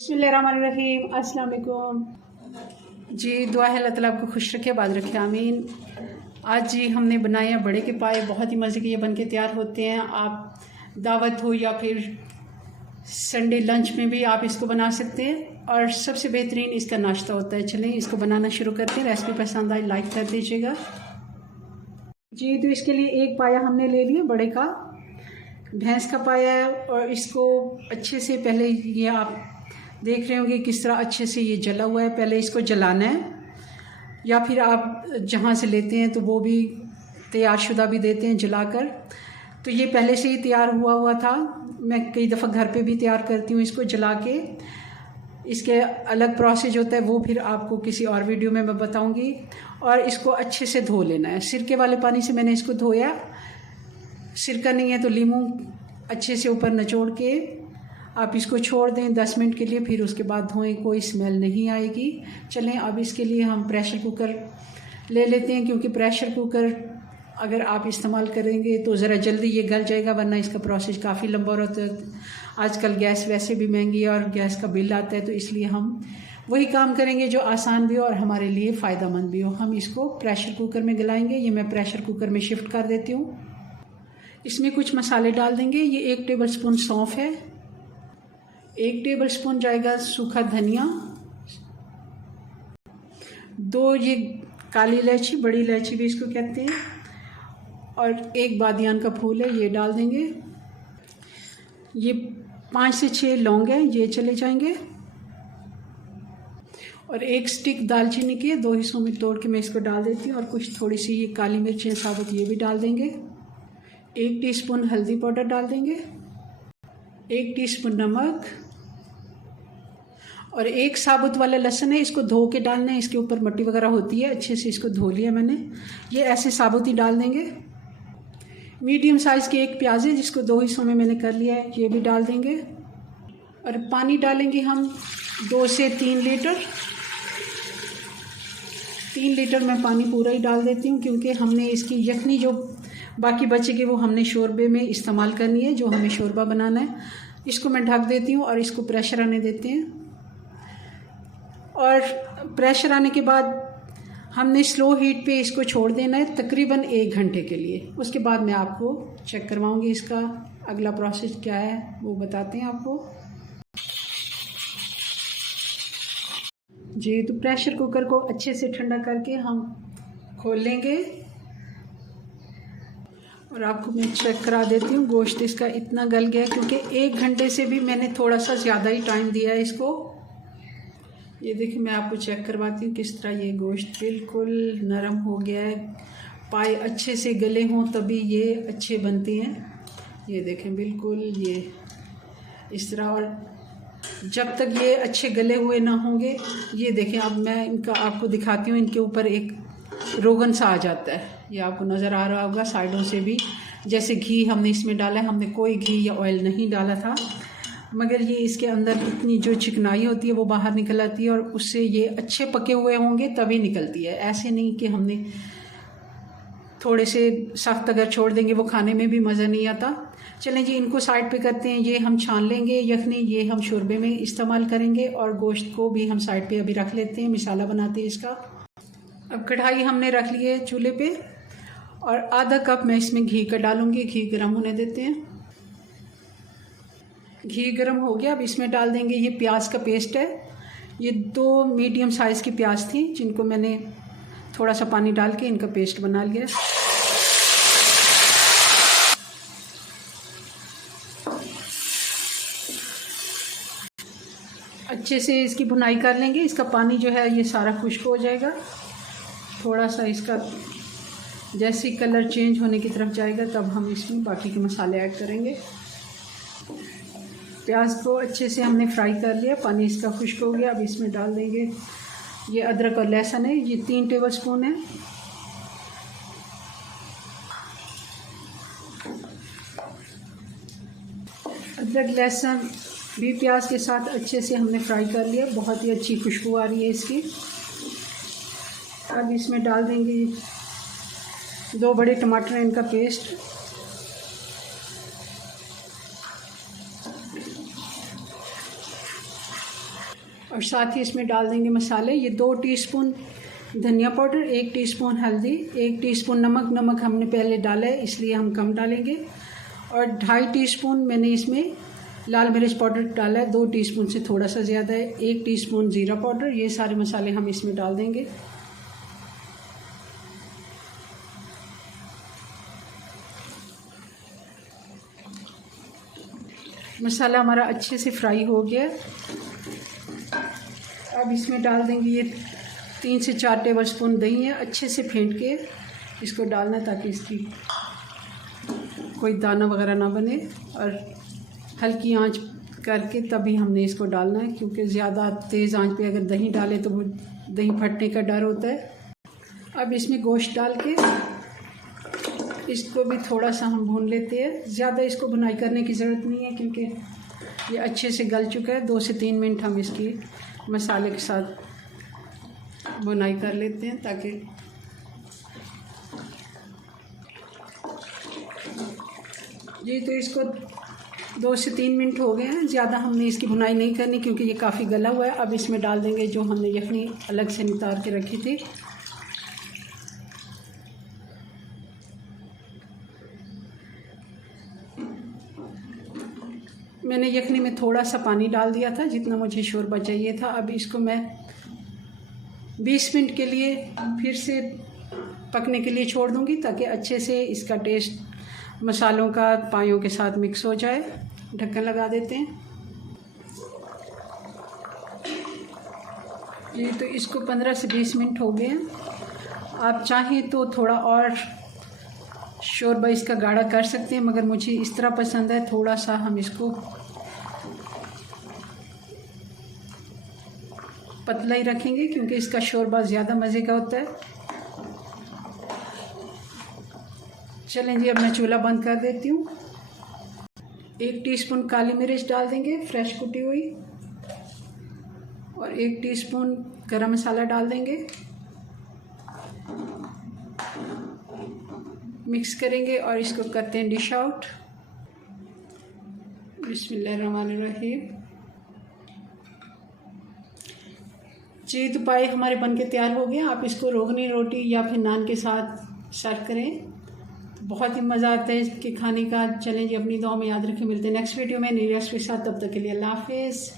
बिस्मिल्लाहिर्रहमानिर्रहीम। अस्सलाम वालेकुम जी। दुआ है अल्लाह ताला आपको खुश रखे, बाद रखे, आमीन। आज जी हमने बनाए हैं बड़े के पाए। बहुत ही मज़े के ये बन के तैयार होते हैं। आप दावत हो या फिर संडे लंच में भी आप इसको बना सकते हैं और सबसे बेहतरीन इसका नाश्ता होता है। चलें इसको बनाना शुरू करते हैं। रेसिपी पसंद आई लाइक कर दीजिएगा जी। तो इसके लिए एक पाया हमने ले लिया बड़े का, भैंस का पाया है। और इसको अच्छे से पहले ये आप देख रहे होंगे किस तरह अच्छे से ये जला हुआ है। पहले इसको जलाना है, या फिर आप जहाँ से लेते हैं तो वो भी तैयार शुदा भी देते हैं जलाकर। तो ये पहले से ही तैयार हुआ था। मैं कई दफ़ा घर पे भी तैयार करती हूँ इसको जला के। इसके अलग प्रोसेस होता है, वो फिर आपको किसी और वीडियो में मैं बताऊँगी। और इसको अच्छे से धो लेना है। सिरके वाले पानी से मैंने इसको धोया। सिरका नहीं है तो लीमू अच्छे से ऊपर निचोड़ के आप इसको छोड़ दें 10 मिनट के लिए, फिर उसके बाद धोएं, कोई स्मेल नहीं आएगी। चलें अब इसके लिए हम प्रेशर कुकर ले लेते हैं, क्योंकि प्रेशर कुकर अगर आप इस्तेमाल करेंगे तो ज़रा जल्दी ये गल जाएगा, वरना इसका प्रोसेस काफ़ी लंबा होता है। आजकल गैस वैसे भी महंगी है और गैस का बिल आता है, तो इसलिए हम वही काम करेंगे जो आसान भी हो और हमारे लिए फ़ायदेमंद भी हो। हम इसको प्रेशर कुकर में गलाएंगे। ये मैं प्रेशर कुकर में शिफ्ट कर देती हूँ। इसमें कुछ मसाले डाल देंगे। ये 1 टेबल स्पून सौंफ है, 1 टेबल स्पून जाएगा सूखा धनिया, 2 ये काली इलायची, बड़ी इलायची भी इसको कहते हैं, और 1 बादियान का फूल है, ये डाल देंगे। ये 5 से 6 लौंग है, ये चले जाएंगे। और 1 स्टिक दालचीनी के 2 हिस्सों में तोड़ के मैं इसको डाल देती हूँ। और कुछ थोड़ी सी ये काली मिर्चें साबुत, ये भी डाल देंगे। 1 टीस्पून हल्दी पाउडर डाल देंगे, 1 टीस्पून नमक, और 1 साबुत वाला लहसुन है, इसको धो के डालना है। इसके ऊपर मट्टी वगैरह होती है, अच्छे से इसको धो लिया मैंने। ये ऐसे साबुत ही डाल देंगे। मीडियम साइज़ के 1 प्याज है, जिसको 2 हिस्सों में मैंने कर लिया है, ये भी डाल देंगे। और पानी डालेंगे हम 2 से 3 लीटर। 3 लीटर मैं पानी पूरा ही डाल देती हूँ, क्योंकि हमने इसकी यखनी जो बाकी बचेगी वो हमने शोरबे में इस्तेमाल करनी है, जो हमें शोरबा बनाना है। इसको मैं ढक देती हूँ और इसको प्रेशर आने देते हैं। और प्रेशर आने के बाद हमने स्लो हीट पे इसको छोड़ देना है तकरीबन 1 घंटे के लिए। उसके बाद मैं आपको चेक करवाऊँगी इसका अगला प्रोसेस क्या है, वो बताते हैं आपको जी। तो प्रेशर कुकर को अच्छे से ठंडा करके हम खोल लेंगे और आपको मैं चेक करा देती हूँ। गोश्त इसका इतना गल गया, क्योंकि 1 घंटे से भी मैंने थोड़ा सा ज़्यादा ही टाइम दिया है इसको। ये देखिए मैं आपको चेक करवाती हूँ किस तरह ये गोश्त बिल्कुल नरम हो गया है। पाए अच्छे से गले हों तभी ये अच्छे बनते हैं। ये देखें बिल्कुल ये इस तरह। और जब तक ये अच्छे गले हुए ना होंगे, ये देखें अब मैं इनका आपको दिखाती हूँ। इनके ऊपर एक रोगन सा आ जाता है, ये आपको नज़र आ रहा होगा साइडों से भी। जैसे घी हमने इसमें डाला है, हमने कोई घी या ऑयल नहीं डाला था, मगर ये इसके अंदर इतनी जो चिकनाई होती है वो बाहर निकल आती है, और उससे ये अच्छे पके हुए होंगे तभी निकलती है। ऐसे नहीं कि हमने थोड़े से सख्त अगर छोड़ देंगे वो खाने में भी मज़ा नहीं आता। चलें जी इनको साइड पे करते हैं। ये हम छान लेंगे यखनी, ये हम शोरबे में इस्तेमाल करेंगे। और गोश्त को भी हम साइड पे अभी रख लेते हैं, मिसाला बनाते हैं इसका। अब कढ़ाई हमने रख ली है चूल्हे पे, और आधा कप मैं इसमें घी का डालूंगी। घी गर्म होने देते हैं। घी गर्म हो गया, अब इसमें डाल देंगे ये प्याज का पेस्ट है। ये 2 मीडियम साइज़ की प्याज थी, जिनको मैंने थोड़ा सा पानी डाल के इनका पेस्ट बना लिया। अच्छे से इसकी भुनाई कर लेंगे। इसका पानी जो है ये सारा खुश्क हो जाएगा। थोड़ा सा इसका जैसे कलर चेंज होने की तरफ जाएगा, तब हम इसमें बाकी के मसाले ऐड करेंगे। प्याज को अच्छे से हमने फ्राई कर लिया, पानी इसका खुश्क हो गया। अब इसमें डाल देंगे ये अदरक और लहसुन है, ये 3 टेबल स्पून है। अदरक लहसुन भी प्याज के साथ अच्छे से हमने फ्राई कर लिया। बहुत ही अच्छी खुशबू आ रही है इसकी। अब इसमें डाल देंगे 2 बड़े टमाटर, इनका पेस्ट, और साथ ही इसमें डाल देंगे मसाले। ये 2 टीस्पून धनिया पाउडर, 1 टीस्पून हल्दी, 1 टीस्पून नमक। नमक हमने पहले डाला है इसलिए हम कम डालेंगे। और 2.5 टीस्पून मैंने इसमें लाल मिर्च पाउडर डाला है, 2 टीस्पून से थोड़ा सा ज़्यादा है। 1 टीस्पून ज़ीरा पाउडर। ये सारे मसाले हम इसमें डाल देंगे। मसाला हमारा अच्छे से फ्राई हो गया। अब इसमें डाल देंगे ये 3 से 4 टेबलस्पून दही है, अच्छे से फेंट के इसको डालना ताकि इसकी कोई दाना वगैरह ना बने। और हल्की आंच करके तभी हमने इसको डालना है, क्योंकि ज़्यादा तेज़ आंच पे अगर दही डालें तो वो दही फटने का डर होता है। अब इसमें गोश्त डाल के इसको भी थोड़ा सा हम भून लेते हैं। ज़्यादा इसको भुनाई करने की ज़रूरत नहीं है क्योंकि ये अच्छे से गल चुका है। 2 से 3 मिनट हम इसकी मसाले के साथ भुनाई कर लेते हैं ताकि जी। तो इसको 2 से 3 मिनट हो गए हैं। ज़्यादा हमने इसकी भुनाई नहीं करनी क्योंकि ये काफ़ी गला हुआ है। अब इसमें डाल देंगे जो हमने यखनी अलग से नितार के रखी थी। मैंने यखनी में थोड़ा सा पानी डाल दिया था जितना मुझे शोरबा चाहिए था। अब इसको मैं 20 मिनट के लिए फिर से पकने के लिए छोड़ दूंगी ताकि अच्छे से इसका टेस्ट मसालों का पायों के साथ मिक्स हो जाए। ढक्कन लगा देते हैं जी। तो इसको 15 से 20 मिनट हो गए हैं। आप चाहें तो थोड़ा और शोरबा इसका गाढ़ा कर सकते हैं, मगर मुझे इस तरह पसंद है। थोड़ा सा हम इसको पतला ही रखेंगे क्योंकि इसका शोरबा ज़्यादा मज़े का होता है। चलें जी, अब मैं चूल्हा बंद कर देती हूँ। 1 टीस्पून काली मिर्च डाल देंगे फ्रेश कुटी हुई, और 1 टीस्पून गरम मसाला डाल देंगे। मिक्स करेंगे और इसको करते हैं डिश आउट। बिस्मिल्लाहिर्रहमानिर्रहीम जी। तो पाए हमारे बनके तैयार हो गए। आप इसको रोगनी रोटी या फिर नान के साथ सर्व करें, बहुत ही मज़ा आता है इसके खाने का। चलें जी, अपनी दुआ में याद रखें। मिलते हैं नेक्स्ट वीडियो में नई रेसिपी के साथ। तब तक के लिए अल्लाह हाफिज़।